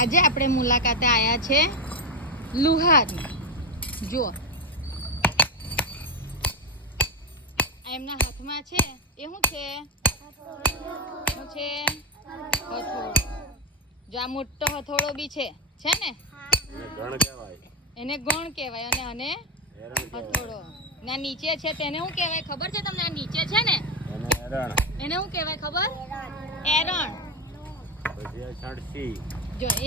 આજે આપણે મુલાકાતે આયા છે લુહારની। જો એમના હાથમાં છે એ શું છે? શું છે? હથોડો। જો આ મોટો હથોડો બી છે ને? એને ગણ કહેવાય અને આને હથોડો। ના નીચે છે તેને શું કહેવાય ખબર છે તમને? આ નીચે છે ને એને શું કહેવાય ખબર? એરણ। જો એ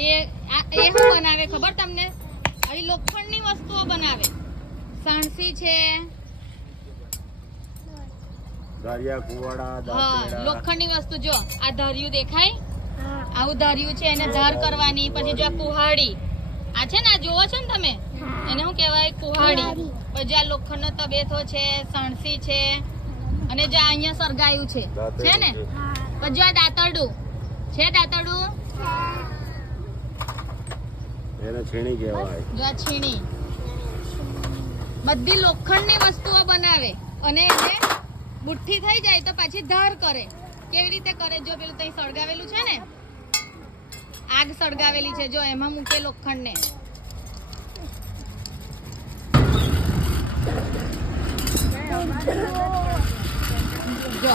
શું બનાવે ખબર તમને? આવી લોખંડની વસ્તુઓ બનાવે। સાણસી છે, લોખંડની વસ્તુ। જો આ ધર્યું દેખાય? આવું ધર્યું છે, એને ધાર કરવાની। પછી જો આ કુહાડી આ છે ને, આ જોવો છો ને તમે, એને શું કહેવાય? કુહાડી। પછી આ લોખંડનો તબેથો છે, સાણસી છે, અને જો અહીંયા સળગાયું છે ને? પછી આ દાંતરડું છે, દાંતરડું એને છીણી કહેવાય। જો આ છીણી। બધી લોખંડની વસ્તુઓ બનાવે અને એને મુઠ્ઠી થઈ જાય તો પછી ધાર કરે। કેવી રીતે કરે? જો પેલું તઈ સળગાવેલું છે ને, આગ સળગાવેલી છે, જો એમાં મૂકે લોખંડને। જો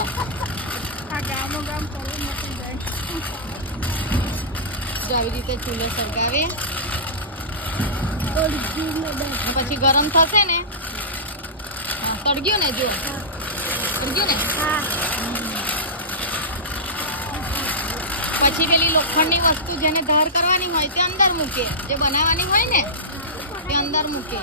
આવી રીતે ચૂલો સળગાવે, પછી ગરમ થશે ને, સળગ્યું ને? જો સળગ્યું ને? પછી પેલી લોખંડની વસ્તુ જેને ધાર કરવાની હોય તે અંદર મૂકે, જે બનાવવાની હોય ને તે અંદર મૂકે।